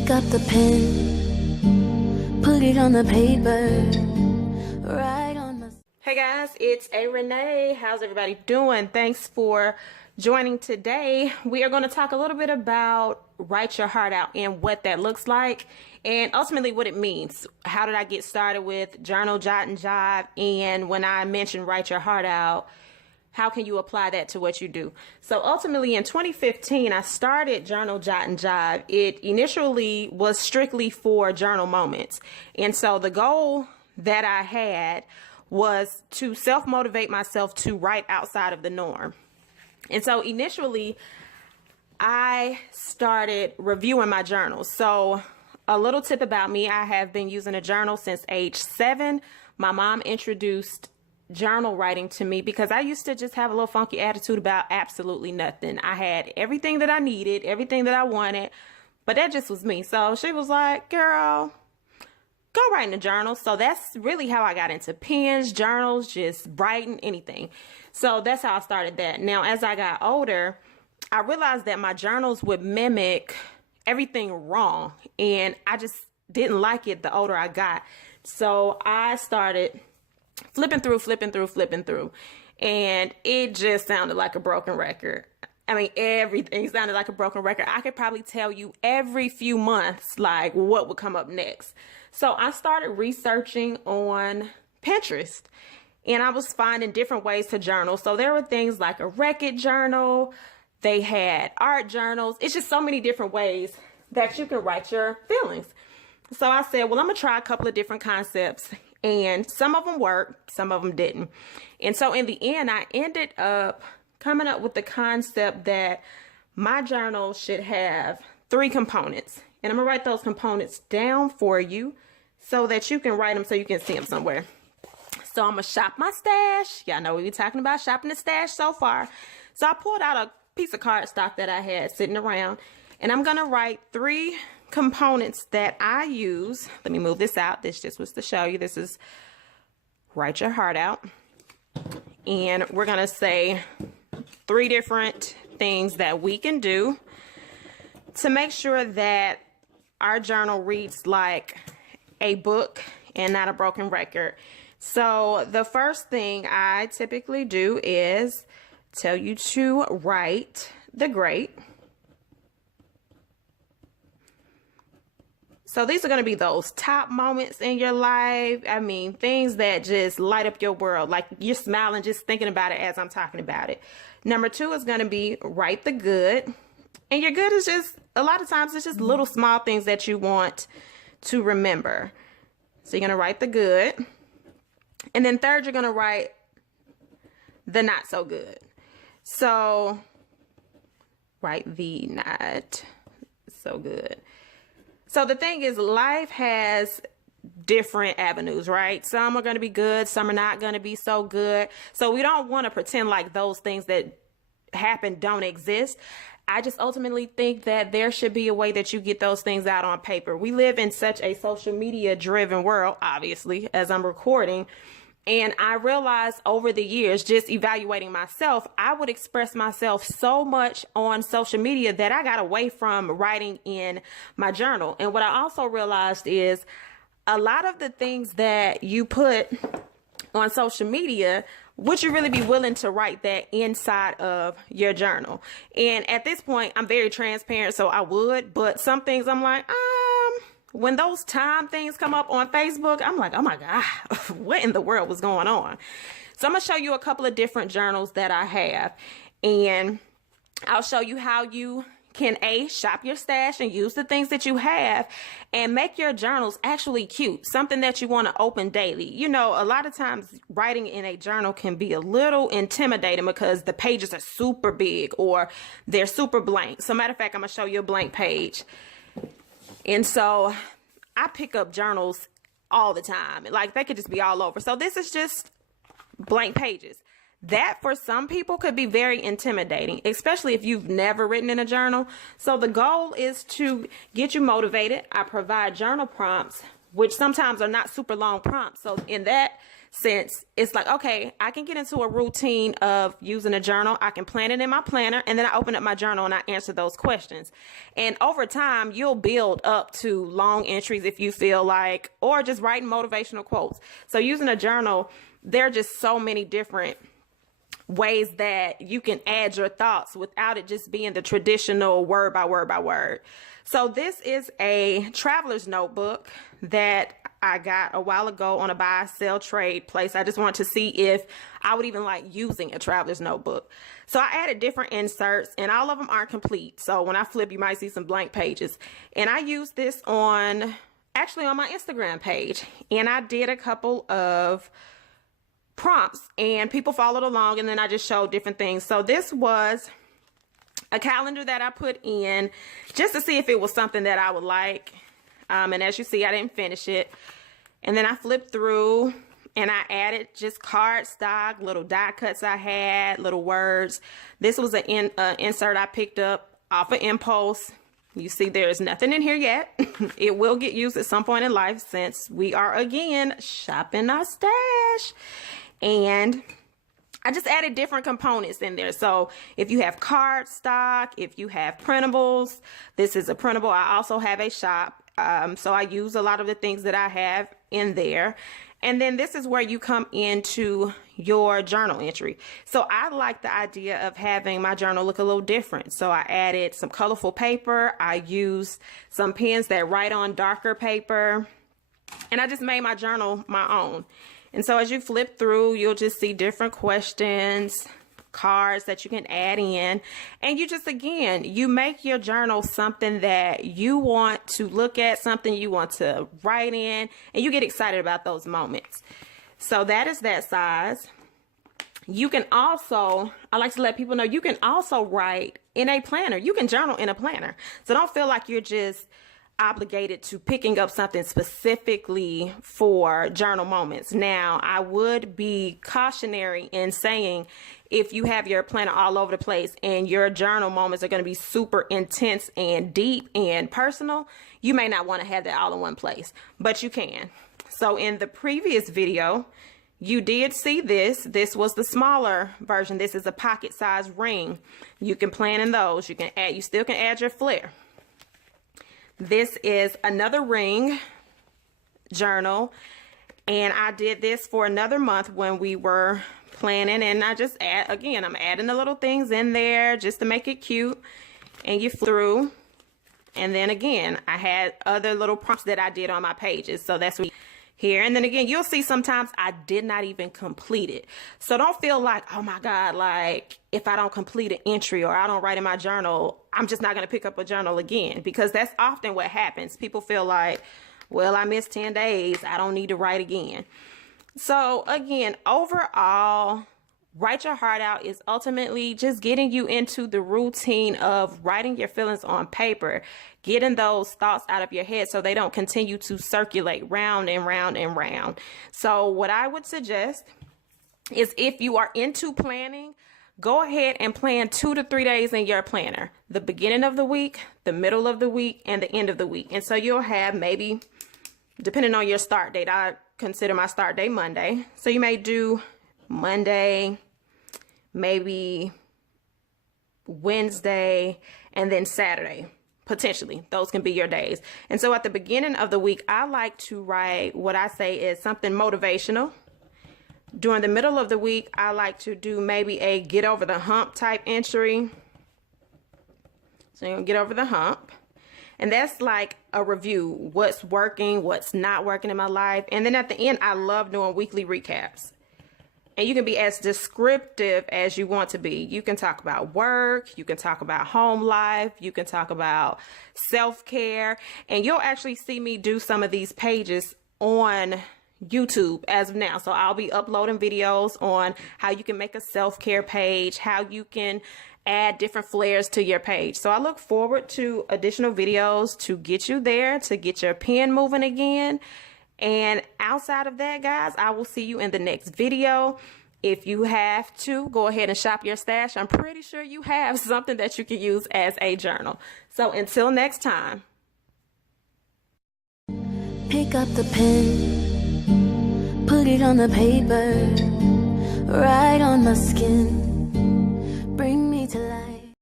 Pick up the pen, put it on the paper, write on the... Hey guys, it's A Renee. How's everybody doing? Thanks for joining today. We are going to talk a little bit about write your heart out and what that looks like and ultimately what it means. How did I get started with journal, jot, and jive? And when I mentioned write your heart out, how can you apply that to what you do? So ultimately in 2015, I started Journal, Jot, and Jive. It initially was strictly for journal moments. And so the goal that I had was to self-motivate myself to write outside of the norm. And so initially, I started reviewing my journals. So a little tip about me, I have been using a journal since age 7. My mom introduced journal writing to me because I used to just have a little funky attitude about absolutely nothing. I had everything that I needed, everything that I wanted, but that just was me. So she was like, girl, go write in a journal. So that's really how I got into pens, journals, just writing anything. So that's how I started that. Now, as I got older, I realized that my journals would mimic everything wrong, and I just didn't like it the older I got. So I started flipping through, and it just sounded like a broken record. I mean, everything sounded like a broken record. I could probably tell you every few months, like, what would come up next. So I started researching on Pinterest, and I was finding different ways to journal. So there were things like a Reckitt journal. They had art journals. It's just so many different ways that you can write your feelings. So I said, well, I'm going to try a couple of different concepts. And some of them worked, some of them didn't. And so in the end, I ended up coming up with the concept that my journal should have 3 components. And I'm going to write those components down for you so that you can write them so you can see them somewhere. So I'm going to shop my stash. Y'all know we be talking about shopping the stash so far. So I pulled out a piece of cardstock that I had sitting around, and I'm going to write 3 components that I use. Let me move this out. This just was to show you. This is write your heart out. And we're going to say 3 different things that we can do to make sure that our journal reads like a book and not a broken record. So the first thing I typically do is tell you to write the great. So these are going to be those top moments in your life. I mean, things that just light up your world. Like you're smiling just thinking about it as I'm talking about it. Number 2 is going to be write the good. And your good is just, a lot of times it's just little small things that you want to remember. So you're going to write the good. And then third, you're going to write the not so good. So write the not so good. So the thing is, life has different avenues, right? Some are going to be good. Some are not going to be so good. So we don't want to pretend like those things that happen don't exist. I just ultimately think that there should be a way that you get those things out on paper. We live in such a social media driven world, obviously, as I'm recording. And I realized over the years, just evaluating myself, I would express myself so much on social media that I got away from writing in my journal. And what I also realized is a lot of the things that you put on social media, would you really be willing to write that inside of your journal? And at this point, I'm very transparent, so I would. But some things I'm like, when those time things come up on Facebook, I'm like, oh my God, what in the world was going on? So I'm going to show you a couple of different journals that I have. And I'll show you how you can shop your stash and use the things that you have and make your journals actually cute, something that you want to open daily. You know, a lot of times writing in a journal can be a little intimidating because the pages are super big or they're super blank. So matter of fact, I'm going to show you a blank page. And so I pick up journals all the time. Like they could just be all over. So this is just blank pages. That for some people could be very intimidating, especially if you've never written in a journal. So the goal is to get you motivated. I provide journal prompts, which sometimes are not super long prompts. So in that since it's like, okay, I can get into a routine of using a journal. I can plan it in my planner, and then I open up my journal and I answer those questions. And over time, you'll build up to long entries if you feel like, or just writing motivational quotes. So using a journal, there are just so many different ways that you can add your thoughts without it just being the traditional word by word by word. So this is a traveler's notebook that I got a while ago on a buy, sell, trade place. I just wanted to see if I would even like using a traveler's notebook. So I added different inserts, and all of them aren't complete. So when I flip, you might see some blank pages. And I used this actually on my Instagram page. And I did a couple of prompts, and people followed along, and then I just showed different things. So this was a calendar that I put in just to see if it was something that I would like. And as you see, I didn't finish it. And then I flipped through and I added just cardstock, little die cuts I had, little words. This was an insert I picked up off of Impulse. You see there's nothing in here yet. It will get used at some point in life since we are again shopping our stash. And I just added different components in there. So if you have cardstock, if you have printables, this is a printable. I also have a shop. So I use a lot of the things that I have in there. And then this is where you come into your journal entry. So I like the idea of having my journal look a little different. So I added some colorful paper. I used some pens that write on darker paper. And I just made my journal my own. And so as you flip through, you'll just see different questions, cards that you can add in, and you just, again, you make your journal something that you want to look at, something you want to write in, and you get excited about those moments. So that is that size. You can also, I like to let people know, you can also write in a planner. You can journal in a planner. So don't feel like you're just obligated to picking up something specifically for journal moments. Now, I would be cautionary in saying if you have your planner all over the place and your journal moments are going to be super intense and deep and personal, you may not want to have that all in one place, but you can. So in the previous video, you did see this. This was the smaller version. This is a pocket size ring. You can plan in those. You still can add your flair. This is another ring journal, and I did this for another month when we were planning, and I just I'm adding the little things in there just to make it cute, and you flip through, and then again, I had other little prompts that I did on my pages, so that's what here. And then again, you'll see sometimes I did not even complete it. So don't feel like, oh my God, like if I don't complete an entry or I don't write in my journal, I'm just not going to pick up a journal again, because that's often what happens. People feel like, well, I missed 10 days. I don't need to write again. So again, overall, Write Your Heart Out is ultimately just getting you into the routine of writing your feelings on paper, getting those thoughts out of your head so they don't continue to circulate round and round and round. So what I would suggest is, if you are into planning, go ahead and plan 2 to 3 days in your planner, the beginning of the week, the middle of the week, and the end of the week. And so you'll have, maybe, depending on your start date, I consider my start date Monday. So you may do Monday, maybe Wednesday, and then Saturday, potentially. Those can be your days. And so at the beginning of the week, I like to write what I say is something motivational. During the middle of the week, I like to do maybe a get over the hump type entry. So you're gonna get over the hump. And that's like a review, what's working, what's not working in my life. And then at the end, I love doing weekly recaps. And you can be as descriptive as you want to be. You can talk about work, you can talk about home life, you can talk about self-care, and you'll actually see me do some of these pages on YouTube as of now. So I'll be uploading videos on how you can make a self-care page, how you can add different flares to your page. So I look forward to additional videos to get you there, to get your pen moving again. And outside of that, guys, I will see you in the next video. If you have to, go ahead and shop your stash. I'm pretty sure you have something that you can use as a journal. So until next time. Pick up the pen, put it on the paper, right on my skin.